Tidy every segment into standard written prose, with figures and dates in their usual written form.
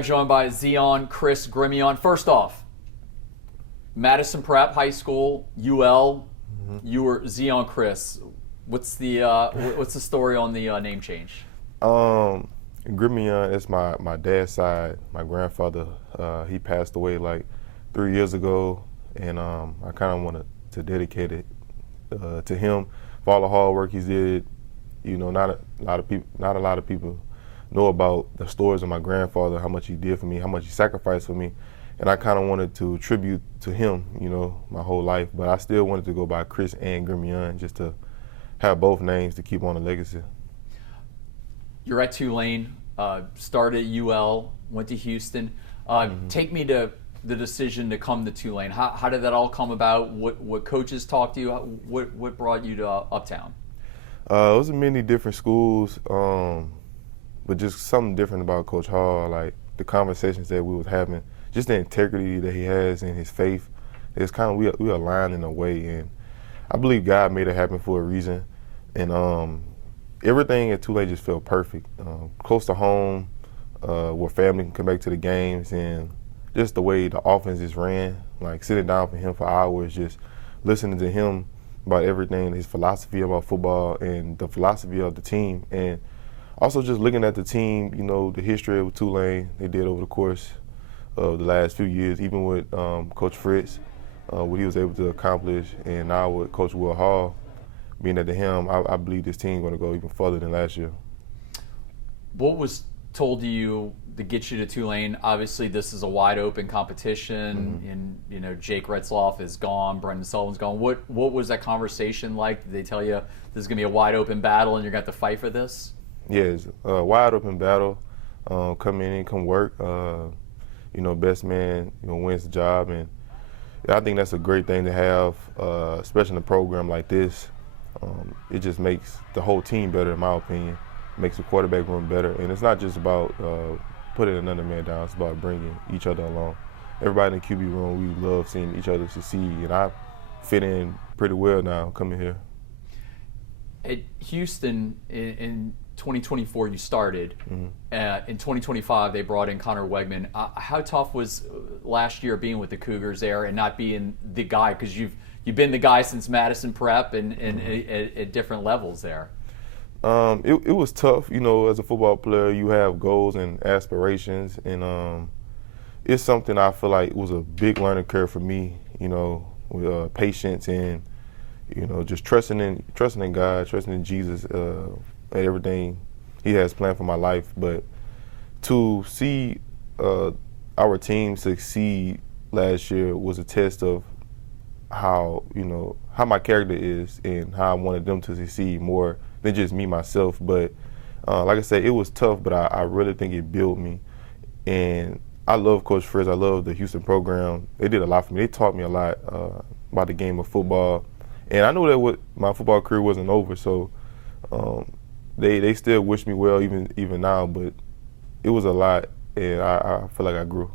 Joined by Zeon Chriss-Gremillion. First off, Madison Prep High School, UL. You were Zeon Chriss. What's the story on the name change? Gremillion is my dad's side. My grandfather, he passed away like 3 years ago, and I kind of wanted to dedicate it to him for all the hard work he did. You know, not a lot of people know about the stories of my grandfather, how much he did for me, how much he sacrificed for me, and I kind of wanted to tribute to him, you know, my whole life. But I still wanted to go by Chriss and Gremillion, just to have both names to keep on the legacy. You're at Tulane, started at UL, went to Houston. Take me to the decision to come to Tulane. How did that all come about? What coaches talked to you? What brought you to Uptown? It was many different schools. But just something different about Coach Hall, like the conversations that we was having, just the integrity that he has in his faith. It's kind of, we aligned in a way, and I believe God made it happen for a reason. And everything at Tulane just felt perfect. Close to home, where family can come back to the games, and just the way the offense is ran, like sitting down for him for hours, just listening to him about everything, his philosophy about football and the philosophy of the team. And also just looking at the team, you know, the history of Tulane they did over the course of the last few years, even with Coach Fritz, what he was able to accomplish, and now with Coach Will Hall being at the helm, I believe this team is going to go even further than last year. What was told to you to get you to Tulane? Obviously, this is a wide open competition, and you know Jake Retzloff is gone, Brendan Sullivan's gone. What was that conversation like? Did they tell you this is going to be a wide open battle and you're going to have to fight for this? Yeah, it's a wide open battle. Come in and come work. You know, best man, you know, wins the job, and I think that's a great thing to have, especially in a program like this. It just makes the whole team better, in my opinion. Makes the quarterback room better, and it's not just about putting another man down. It's about bringing each other along. Everybody in the QB room, we love seeing each other succeed, and I fit in pretty well now coming here. At Houston in 2024 you started. In 2025 they brought in Connor Wegman. How tough was last year being with the Cougars there and not being the guy, because you've been the guy since Madison Prep and at different levels there? It was tough. You know, as a football player you have goals and aspirations, and it's something I feel like was a big learning curve for me, you know, with patience and, you know, just trusting in God, trusting in Jesus, and everything He has planned for my life. But to see our team succeed last year was a test of how, you know, how my character is and how I wanted them to succeed more than just me myself. But like I said, it was tough, but I really think it built me. And I love Coach Fritz. I love the Houston program. They did a lot for me. They taught me a lot about the game of football. And I know that my football career wasn't over, so they still wish me well even now, but it was a lot, and I feel like I grew.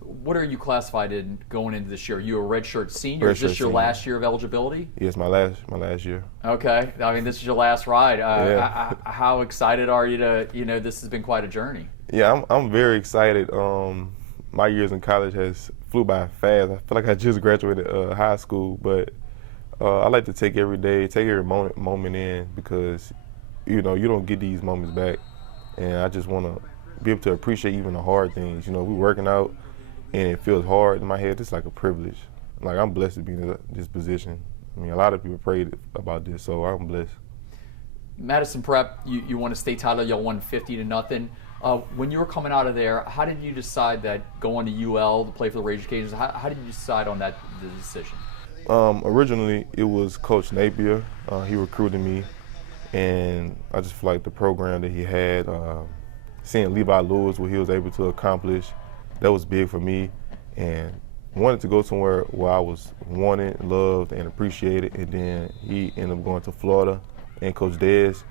What are you classified in going into this year? Are you a redshirt senior? Is this your last year of eligibility? Yes, my last year. Okay. I mean, this is your last ride. Yeah. How excited are you to, you know, this has been quite a journey. Yeah, I'm very excited. My years in college has flew by fast. I feel like I just graduated high school, but I like to take every day, take every moment in, because, you know, you don't get these moments back. And I just want to be able to appreciate even the hard things. You know, we're working out and it feels hard in my head. It's like a privilege. Like, I'm blessed to be in this position. I mean, a lot of people prayed about this, so I'm blessed. Madison Prep, you won a state title. Y'all won 50-0. When you were coming out of there, how did you decide that going to UL to play for the Raging Cajuns? How did you decide on the decision? Originally, it was Coach Napier. He recruited me, and I just feel like the program that he had, seeing Levi Lewis, what he was able to accomplish, that was big for me, and wanted to go somewhere where I was wanted, loved, and appreciated. And then he ended up going to Florida, and Coach Dez,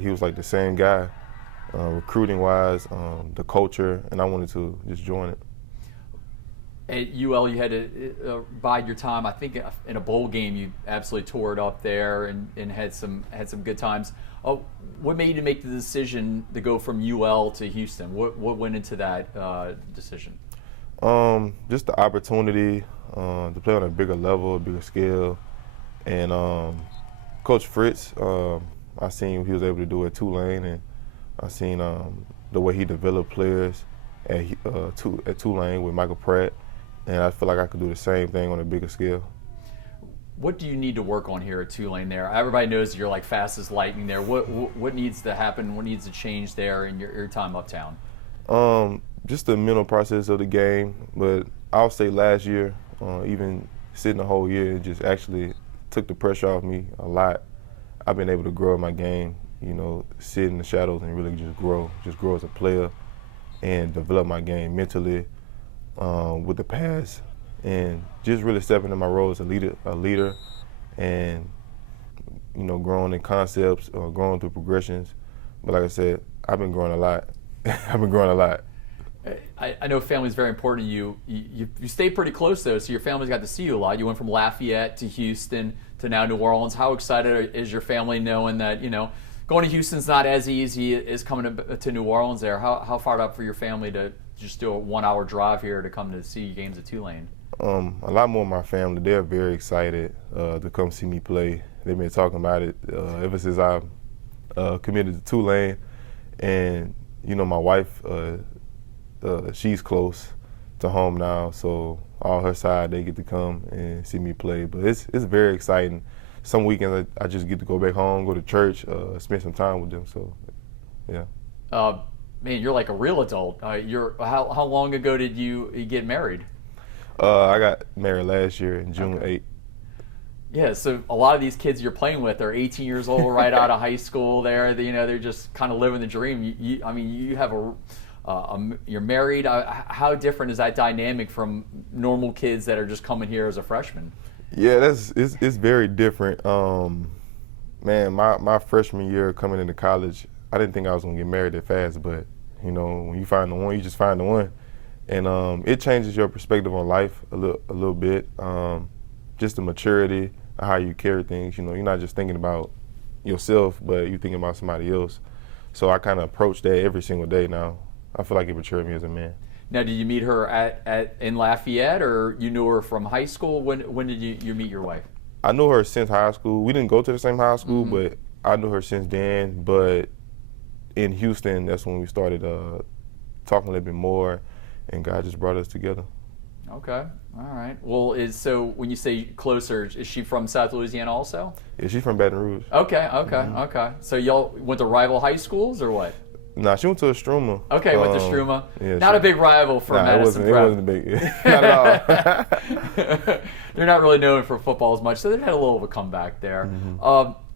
he was like the same guy, recruiting-wise, the culture, and I wanted to just join it. At UL, you had to bide your time. I think in a bowl game, you absolutely tore it up there and had some good times. What made you make the decision to go from UL to Houston? What went into that decision? Just the opportunity to play on a bigger level, a bigger scale, and Coach Fritz, I seen what he was able to do at Tulane, and I seen the way he developed players at Tulane with Michael Pratt, and I feel like I could do the same thing on a bigger scale. What do you need to work on here at Tulane there? Everybody knows you're like fast as lightning there. What needs to happen? What needs to change there in your time uptown? Just the mental process of the game, but I'll say last year, even sitting the whole year, it just actually took the pressure off me a lot. I've been able to grow in my game, you know, sit in the shadows and really just grow as a player and develop my game mentally with the pass, and just really stepping into my role as a leader, and you know, growing in concepts, growing through progressions. But like I said, I've been growing a lot. I've been growing a lot. I know family is very important to you. You stayed pretty close though, so your family's got to see you a lot. You went from Lafayette to Houston to now New Orleans. How excited is your family knowing that, you know, going to Houston's not as easy as coming to New Orleans there? How fired up for your family to just do a 1-hour drive here to come to see games at Tulane? A lot more of my family, they're very excited to come see me play. They've been talking about it ever since I committed to Tulane. And, you know, my wife, she's close to home now, so all her side, they get to come and see me play. But it's very exciting. Some weekends I just get to go back home, go to church, spend some time with them, so, yeah. Man, you're like a real adult. How long ago did you get married? I got married last year in June 8th. Yeah, so a lot of these kids you're playing with are 18 years old, right out of high school. They're just kind of living the dream. You have you're married. How different is that dynamic from normal kids that are just coming here as a freshman? Yeah, it's very different. Man, my freshman year coming into college, I didn't think I was gonna get married that fast, but you know, when you find the one, you just find the one, and it changes your perspective on life a little bit. Just the maturity of how you carry things. You know, you're not just thinking about yourself, but you're thinking about somebody else. So I kind of approach that every single day now. I feel like it matured me as a man. Now, did you meet her in Lafayette, or you knew her from high school? When did you meet your wife? I knew her since high school. We didn't go to the same high school, but I knew her since then. But in Houston, that's when we started talking a little bit more, and God just brought us together. Okay, all right. Well, so when you say closer, is she from South Louisiana also? Yeah, she's from Baton Rouge. Okay. So y'all went to rival high schools or what? Nah, she went to Estruma. Okay, went to Estruma. Yeah, not a big rival for Madison Prep. It wasn't big. Not at all. They're not really known for football as much, so they had a little of a comeback there.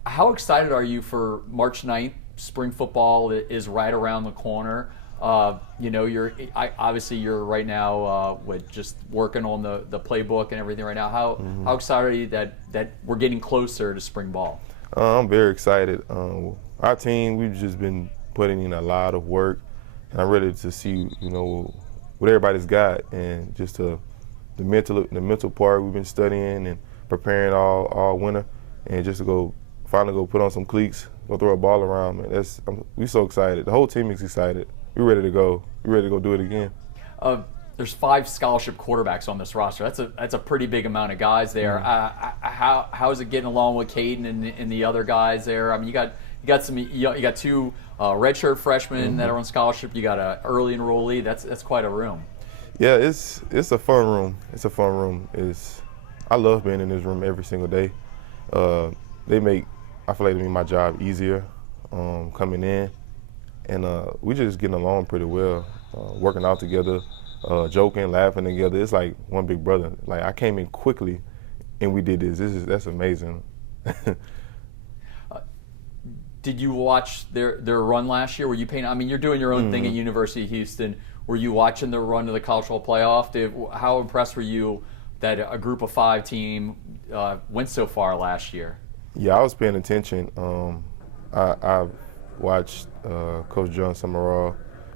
How excited are you for March 9th? Spring football is right around the corner. You know, obviously you're right now with just working on the playbook and everything right now. How excited are you that we're getting closer to spring ball? I'm very excited. Our team, we've just been putting in a lot of work, and I'm ready to see, you know, what everybody's got, and just the mental part we've been studying and preparing all winter, and just to finally go put on some cleats, go throw a ball around, man. We're so excited. The whole team is excited. We're ready to go. We're ready to go do it again. There's 5 scholarship quarterbacks on this roster. That's a pretty big amount of guys there. How is it getting along with Kadin and the other guys there? I mean, you got 2 redshirt freshmen that are on scholarship. You got an early enrollee. That's quite a room. Yeah, it's a fun room. It's a fun room. I love being in this room every single day. They make, I feel like, my job easier coming in. And we just getting along pretty well, working out together, joking, laughing together. It's like one big brother. Like, I came in quickly and we did this. That's amazing. Did you watch their run last year? Were you paying? I mean, you're doing your own thing at University of Houston. Were you watching the run to the College Football Playoff? How impressed were you that a Group of 5 team went so far last year? Yeah, I was paying attention. I watched Coach Kadin Semonza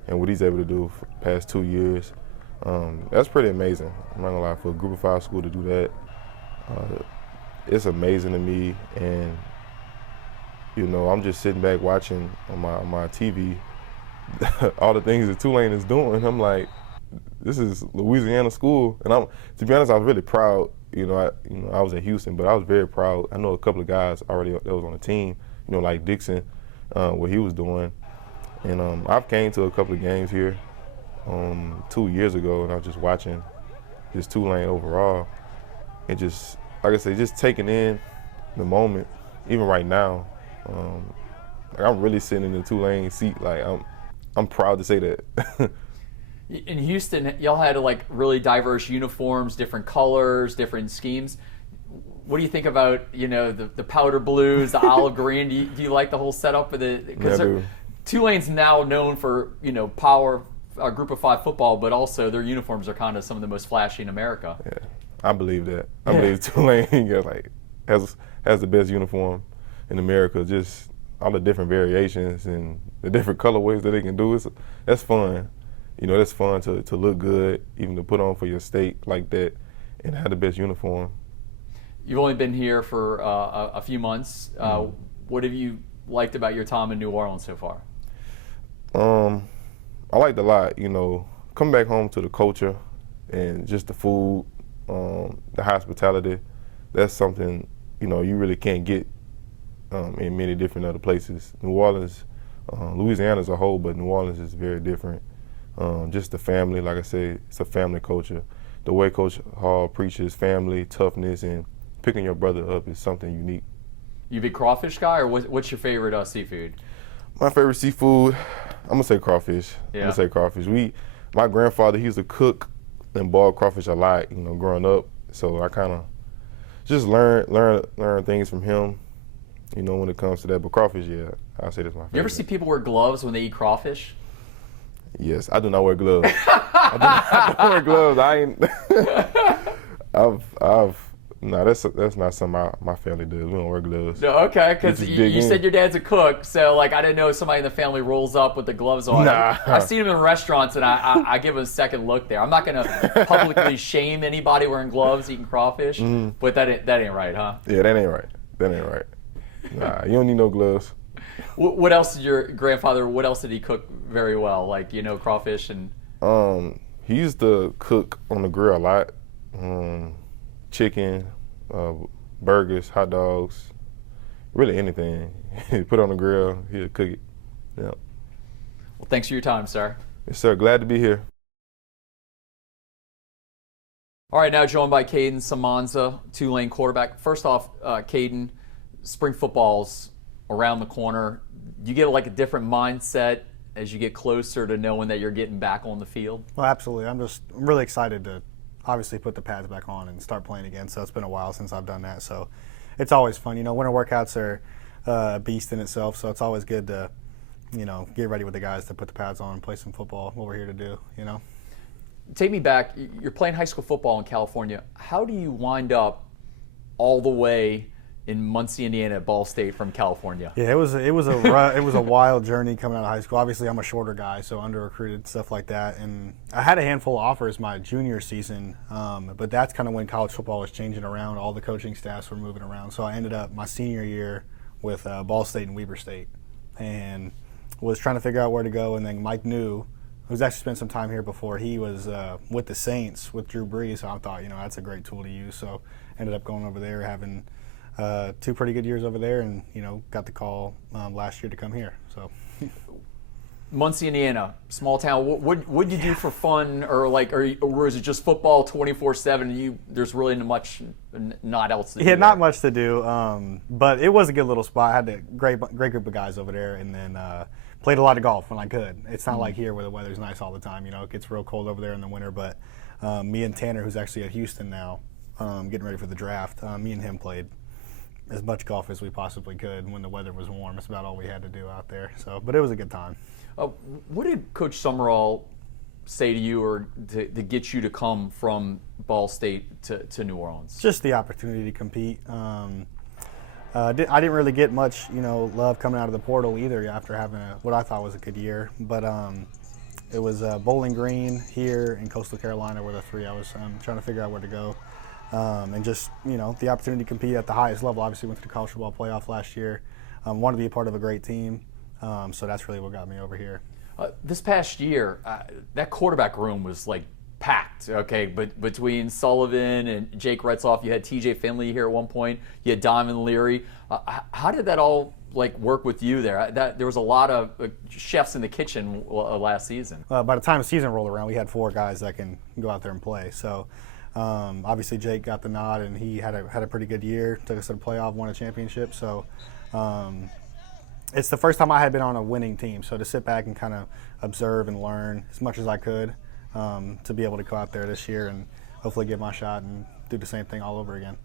and what he's able to do for the past 2 years. That's pretty amazing. I'm not gonna lie, for a Group of 5 school to do that, it's amazing to me. And I'm just sitting back watching on my TV all the things that Tulane is doing. I'm like, this is Louisiana school, and to be honest, I was really proud. I was in Houston, but I was very proud. I know a couple of guys already that was on the team. Like Dixon, what he was doing, and I've came to a couple of games here 2 years ago, and I was just watching just Tulane overall, and just like I said, just taking in the moment. Even right now, I'm really sitting in the Tulane seat. Like I'm proud to say that. In Houston, y'all had like really diverse uniforms, different colors, different schemes. What do you think about the powder blues, the olive green? Do you like the whole setup for the? Because Tulane's now known for power Group of 5 football, but also their uniforms are kind of some of the most flashy in America. Yeah, I believe that. I believe Tulane has the best uniform in America. Just all the different variations and the different colorways that they can do. That's fun. That's fun to look good, even to put on for your state like that, and have the best uniform. You've only been here for a few months. What have you liked about your time in New Orleans so far? I liked a lot. Coming back home to the culture and just the food, the hospitality. That's something you really can't get in many different other places. New Orleans, Louisiana as a whole, but New Orleans is very different. Just the family, like I said, it's a family culture. The way Coach Hall preaches family, toughness, and picking your brother up is something unique. You a big crawfish guy, or what's your favorite seafood? My favorite seafood, I'm gonna say crawfish. Yeah. I'm gonna say crawfish. My grandfather, he used to cook and boil crawfish a lot, growing up. So I kind of just learn things from him, when it comes to that. But crawfish, yeah, I'll say that's my favorite. You ever see people wear gloves when they eat crawfish? Yes, I do not wear gloves. I don't wear gloves. I ain't. No, that's not something my family does. We don't wear gloves. No, okay, because you said your dad's a cook, so I didn't know if somebody in the family rolls up with the gloves on. Nah. I've seen them in restaurants, and I give them a second look there. I'm not gonna publicly shame anybody wearing gloves eating crawfish, but that ain't right, huh? Yeah, that ain't right. Nah, you don't need no gloves. What else did your grandfather? What else did he cook very well? Like crawfish and. He used to cook on the grill a lot. Chicken, burgers, hot dogs, really anything. Put it on the grill, he'll cook it. Yeah. Well, thanks for your time, sir. Yes, sir. Glad to be here. All right, now joined by Kadin Semonza, Tulane quarterback. First off, Kadin, spring football's around the corner. You get a different mindset as you get closer to knowing that you're getting back on the field? Well, absolutely. I'm really excited to obviously put the pads back on and start playing again. So it's been a while since I've done that. So it's always fun. Winter workouts are a beast in itself. So it's always good to, get ready with the guys to put the pads on and play some football, what we're here to do, Take me back. You're playing high school football in California. How do you wind up all the way in Muncie, Indiana, at Ball State from California? Yeah, it was a wild journey coming out of high school. Obviously, I'm a shorter guy, so under-recruited, stuff like that. And I had a handful of offers my junior season, but that's kind of when college football was changing around. All the coaching staffs were moving around. So I ended up my senior year with Ball State and Weber State, and was trying to figure out where to go. And then Mike New, who's actually spent some time here before, he was with the Saints with Drew Brees. So I thought, that's a great tool to use. So ended up going over there, having 2 pretty good years over there, and got the call last year to come here. So Muncie, Indiana, small town. What did you do for fun, or is it just football 24/7? There's really not else to do. Yeah, not much to do. But it was a good little spot. I had a great group of guys over there, and then played a lot of golf when I could. It's not like here where the weather's nice all the time. It gets real cold over there in the winter. But me and Tanner, who's actually at Houston now, getting ready for the draft, me and him played as much golf as we possibly could when the weather was warm. That's about all we had to do out there. But it was a good time. What did Coach Summerall say to you, or to get you to come from Ball State to New Orleans? Just the opportunity to compete. I didn't really get much, love coming out of the portal either after having what I thought was a good year. But it was Bowling Green here in Coastal Carolina were the three I was trying to figure out where to go. And just, the opportunity to compete at the highest level. Obviously went to the college football playoff last year. Wanted to be a part of a great team. So that's really what got me over here. This past year, that quarterback room was packed. Okay, but between Sullivan and Jake Retzloff, you had T.J. Finley here at one point. You had Diamond Leary. How did that all work with you there? There was a lot of chefs in the kitchen last season. By the time the season rolled around, we had 4 guys that can go out there and play. So obviously Jake got the nod, and he had a pretty good year. Took us to the playoff, won a championship. So. It's the first time I had been on a winning team, so to sit back and kind of observe and learn as much as I could to be able to go out there this year and hopefully get my shot and do the same thing all over again.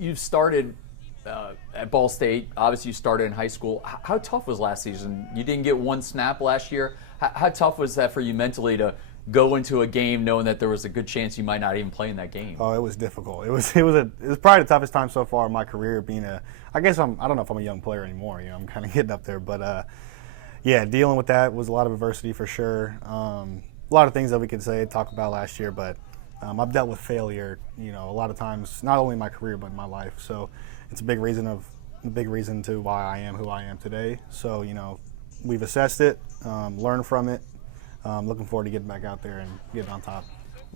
You've started at Ball State. Obviously, you started in high school. How tough was last season? You didn't get one snap last year. How tough was that for you mentally to go into a game knowing that there was a good chance you might not even play in that game? Oh, it was difficult. It was probably the toughest time so far in my career. I don't know if I'm a young player anymore. I'm kind of getting up there, but yeah, dealing with that was a lot of adversity for sure. A lot of things that we could talk about last year, but I've dealt with failure, a lot of times, not only in my career but in my life. So it's a big reason to why I am who I am today. So we've assessed it, learned from it. Looking forward to getting back out there and getting on top.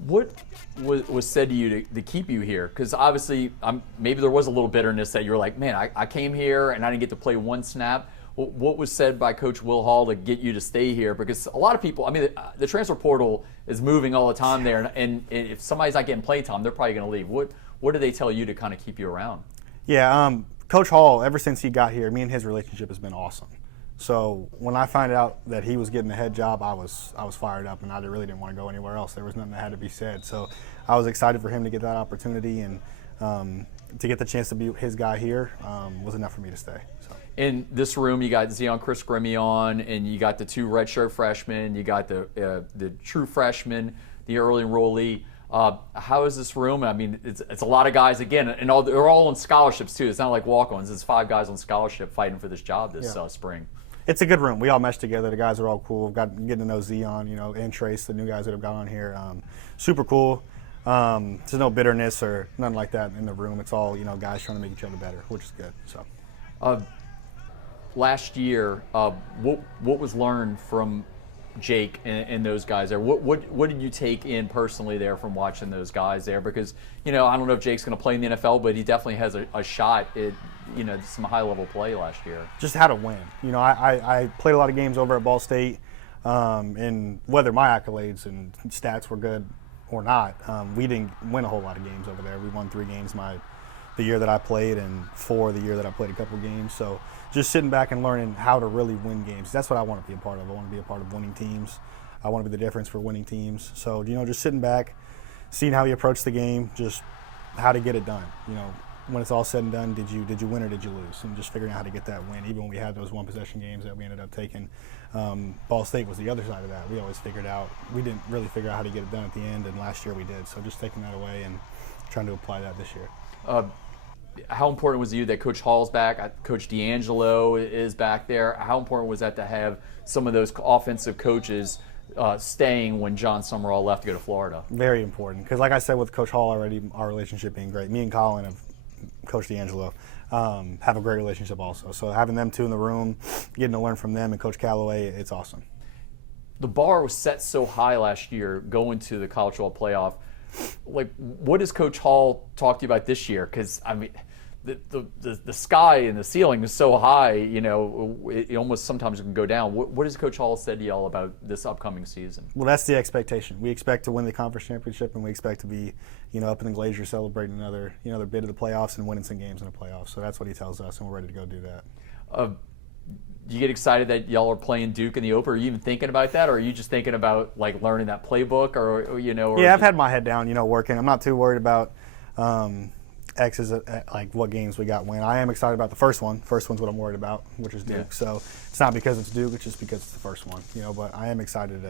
What was said to you to keep you here? Because obviously, maybe there was a little bitterness that you were like, man, I came here and I didn't get to play one snap. What was said by Coach Will Hall to get you to stay here? Because a lot of people, the transfer portal is moving all the time there, and if somebody's not getting play time, they're probably going to leave. What do they tell you to kind of keep you around? Yeah, Coach Hall, ever since he got here, me and his relationship has been awesome. So when I found out that he was getting the head job, I was fired up, and I really didn't want to go anywhere else. There was nothing that had to be said. So I was excited for him to get that opportunity, and to get the chance to be his guy here was enough for me to stay. So. In this room, you got Zeon Chriss-Gremillion, and you got the 2 redshirt freshmen. You got the true freshman, the early enrollee. How is this room? It's a lot of guys again, and they're all on scholarships too. It's not like walk-ons. It's 5 guys on scholarship fighting for this job this spring. It's a good room. We all mesh together. The guys are all cool. Getting to know Zeon, and Trace, the new guys that have got on here. Super cool. There's no bitterness or nothing like that in the room. It's all guys trying to make each other better, which is good. So. Last year, what was learned from Jake and those guys there? What did you take in personally there from watching those guys there? Because I don't know if Jake's going to play in the NFL, but he definitely has a shot at some high level play last year. Just how to win. I played a lot of games over at Ball State, and whether my accolades and stats were good or not, we didn't win a whole lot of games over there. We won 3 games the year that I played, and 4 the year that I played a couple games. So just sitting back and learning how to really win games. That's what I want to be a part of. I want to be a part of winning teams. I want to be the difference for winning teams. So, just sitting back, seeing how you approach the game, just how to get it done. When it's all said and done, did you win or did you lose? And just figuring out how to get that win. Even when we had those 1-possession games that we ended up taking, Ball State was the other side of that. We always figured out, we didn't really figure out how to get it done at the end, and last year we did. So just taking that away and trying to apply that this year. How important was it to you that Coach Hall's back, Coach D'Angelo is back there? How important was that to have some of those offensive coaches staying when John Summerall left to go to Florida? Very important, because like I said with Coach Hall already, our relationship being great. Me and Colin have Coach D'Angelo have a great relationship also. So having them 2 in the room, getting to learn from them and Coach Callaway, it's awesome. The bar was set so high last year going to the college football playoff. What does Coach Hall talk to you about this year? Because the sky and the ceiling is so high, it almost sometimes can go down. What has Coach Hall said to y'all about this upcoming season? Well, that's the expectation. We expect to win the conference championship, and we expect to be, up in the Glacier celebrating another bid of the playoffs and winning some games in the playoffs. So that's what he tells us, and we're ready to go do that. Do you get excited that y'all are playing Duke in the Open? Are you even thinking about that, or are you just thinking about like learning that playbook, or Yeah, I've had my head down, working. I'm not too worried about X's like what games we got win. I am excited about the first one. First one's what I'm worried about, which is Duke. Yeah. So it's not because it's Duke, it's just because it's the first one. But I am excited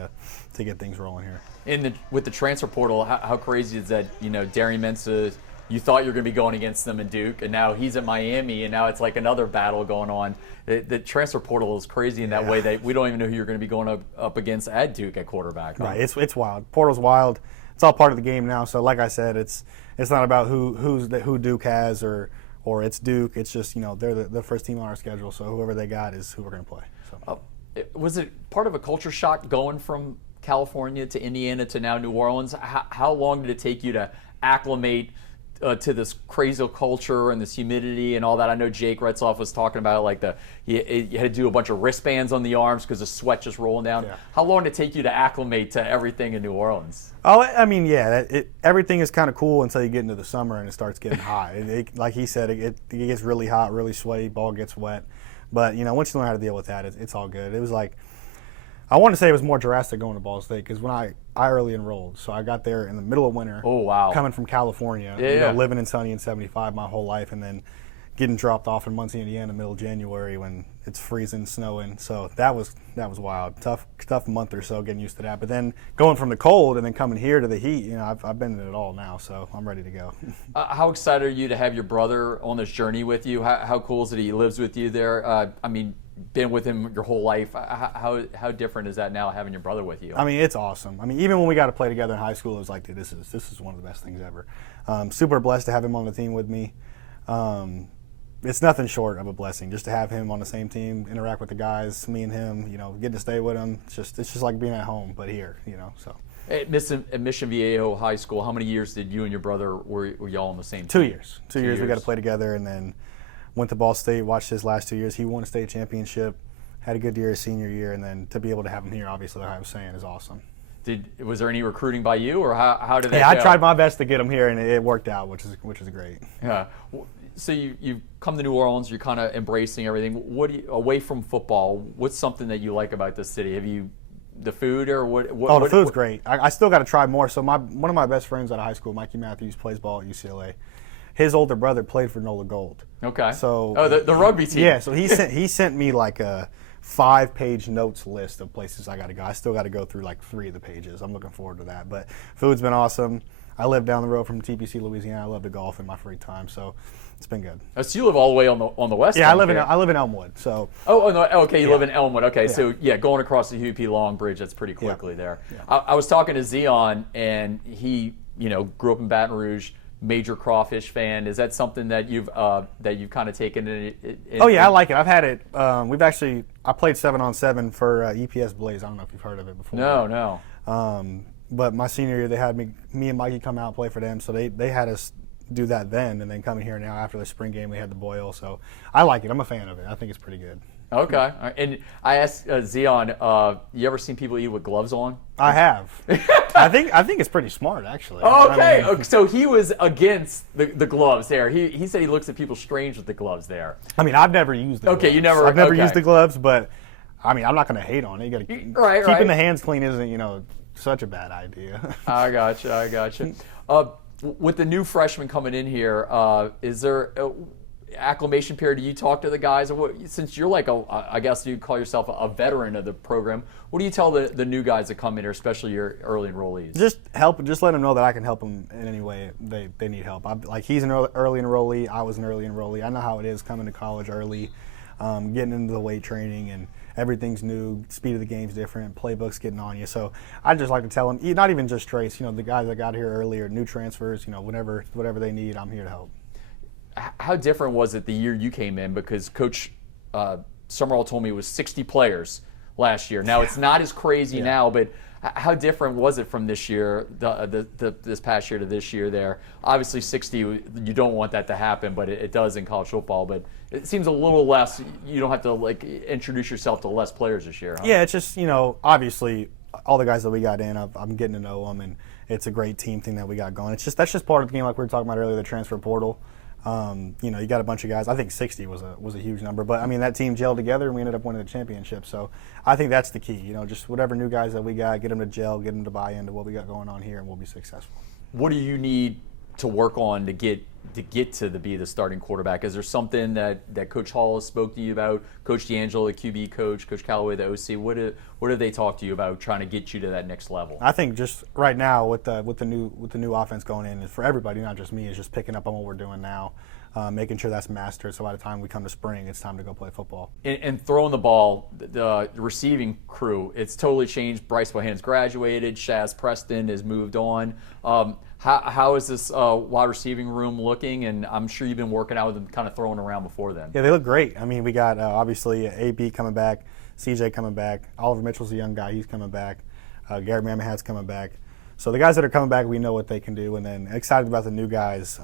to get things rolling here. With the transfer portal, how crazy is that? Darian Mensah, you thought you were going to be going against them in Duke, and now he's at Miami, and now it's like another battle going on. The transfer portal is crazy in that way that we don't even know who you're going to be going up against at Duke at quarterback. Huh? Right, it's wild. Portal's wild. It's all part of the game now. So like I said, it's not about who Duke has or it's Duke. It's just they're the first team on our schedule. So whoever they got is who we're going to play. So. Was it part of a culture shock going from California to Indiana to now New Orleans? How long did it take you to acclimate to this crazy culture and this humidity and all that? I know Jake Retzoff was talking about you had to do a bunch of wristbands on the arms because the sweat just rolling down. Yeah. How long did it take you to acclimate to everything in New Orleans? Oh, I mean, yeah, everything is kind of cool until you get into the summer and it starts getting hot. Like he said, it gets really hot, really sweaty, ball gets wet. But, once you learn how to deal with that, it's all good. It was like, I want to say it was more drastic going to Ball State because when I early enrolled, so I got there in the middle of winter. Oh, wow. Coming from California, living in sunny and 75 my whole life, and then getting dropped off in Muncie, Indiana, in the middle of January when it's freezing, snowing. So that was wild. Tough month or so getting used to that. But then going from the cold and then coming here to the heat, I've been in it all now, so I'm ready to go. How excited are you to have your brother on this journey with you? How cool is it he lives with you there? Been with him your whole life. How different is that now having your brother with you? It's awesome. Even when we got to play together in high school, it was like, dude, this is one of the best things ever. Super blessed to have him on the team with me. It's nothing short of a blessing just to have him on the same team, interact with the guys, me and him, getting to stay with him. It's just like being at home, but here, so. At Mission Viejo High School, how many years did you and your brother were y'all on the same team? 2 years. 2 years we got to play together, and then went to Ball State, watched his last 2 years. He won a state championship, had a good year his senior year, and then to be able to have him here, obviously, like I was saying, is awesome. Was there any recruiting by you, or how did that go? I tried my best to get him here, and it worked out, which is great. Yeah. So you've come to New Orleans, you're kind of embracing everything. Away from football, what's something that you like about this city? The food or what? The food's great. I still got to try more. So one of my best friends out of high school, Mikey Matthews, plays ball at UCLA. His older brother played for Nola Gold. Okay. So the rugby team. Yeah. So he sent me like a 5-page notes list of places I got to go. I still got to go through like 3 of the pages. I'm looking forward to that. But food's been awesome. I live down the road from TPC, Louisiana. I love to golf in my free time, so it's been good. So you live all the way on the west. Yeah, I live in Elmwood. So. Okay. You live in Elmwood. Okay, yeah. So going across the Huey Long Bridge, that's pretty quickly there. Yeah. I was talking to Zeon, and he, grew up in Baton Rouge. Major crawfish fan. Is that something that you've kind of taken in? Oh yeah, I like it. I've had it. I played 7-on-7 for EPS Blaze. I don't know if you've heard of it before. No. But my senior year, they had me and Mikey come out and play for them. So they had us do that then, and then coming here now after the spring game, we had the boil. So I like it. I'm a fan of it. I think it's pretty good. Okay. And I asked Zeon, you ever seen people eat with gloves on? I have. I think it's pretty smart, actually. Okay. So he was against the gloves there. He said he looks at people strange with the gloves there. I've never used the gloves. Okay, I've never used the gloves, but I'm not going to hate on it. You got to keeping the hands clean isn't, such a bad idea. I gotcha. With the new freshmen coming in here, is there acclimation period? Do you talk to the guys? Since you're I guess you call yourself a veteran of the program, what do you tell the new guys that come in here, especially your early enrollees? Just let them know that I can help them in any way they need help. He's an early enrollee. I was an early enrollee. I know how it is coming to college early, getting into the weight training, and everything's new. Speed of the game's different. Playbook's getting on you. So I just like to tell them, not even just Trace. The guys that got here earlier, new transfers. Whatever they need, I'm here to help. How different was it the year you came in? Because Coach Summerall told me it was 60 players last year. Now, it's not as crazy now, but How different was it from this year, this past year to this year there? Obviously 60, you don't want that to happen, but it does in college football. But it seems a little less, you don't have to like introduce yourself to less players this year. Huh? Yeah, it's just, obviously all the guys that we got in, I'm getting to know them, and it's a great team thing that we got going. That's just part of the game, like we were talking about earlier, the transfer portal. You got a bunch of guys. I think 60 was a huge number, but I mean that team gelled together and we ended up winning the championship. So I think that's the key. Just whatever new guys that we got, get them to gel, get them to buy into what we got going on here, and we'll be successful. What do you need to work on to get to be the starting quarterback? Is there something that Coach Hall has spoke to you about? Coach D'Angelo, the QB coach, Coach Callaway, the OC. What do they talk to you about trying to get you to that next level? I think just right now with the new offense going in, for everybody, not just me, is just picking up on what we're doing now, making sure that's mastered. So by the time we come to spring, it's time to go play football. And throwing the ball, the receiving crew, it's totally changed. Bryce Bohannon's graduated. Shaz Preston has moved on. How is this wide receiving room looking? And I'm sure you've been working out with them, kind of throwing around before then. Yeah, they look great. I mean, we got obviously AB coming back, CJ coming back. Oliver Mitchell's a young guy. He's coming back. Garrett Mamahat's coming back. So the guys that are coming back, we know what they can do. And then excited about the new guys.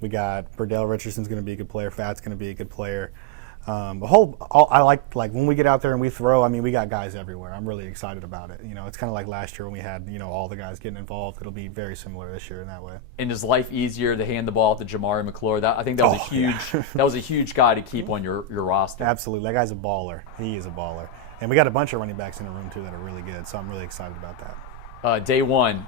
We got Burdell Richardson's going to be a good player. Fat's going to be a good player. I like when we get out there and we throw. I mean, we got guys everywhere. I'm really excited about it. It's kind of like last year when we had all the guys getting involved. It'll be very similar this year in that way. And is life easier to hand the ball to Jamari McClure? I think that was that was a huge guy to keep on your roster. Absolutely, that guy's a baller. He is a baller, and we got a bunch of running backs in the room too that are really good. So I'm really excited about that. Day one,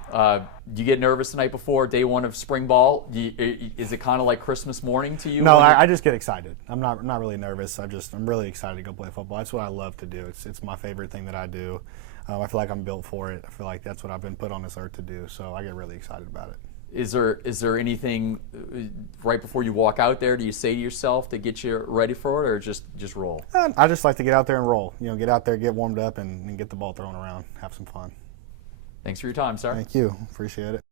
do you get nervous the night before? Day one of spring ball, is it kind of like Christmas morning to you? No, I just get excited. I'm not really nervous. I'm really excited to go play football. That's what I love to do. It's my favorite thing that I do. I feel like I'm built for it. I feel like that's what I've been put on this earth to do. So I get really excited about it. Is there anything right before you walk out there? Do you say to yourself to get you ready for it, or just roll? I just like to get out there and roll. Get out there, get warmed up, and get the ball thrown around, have some fun. Thanks for your time, sir. Thank you. Appreciate it.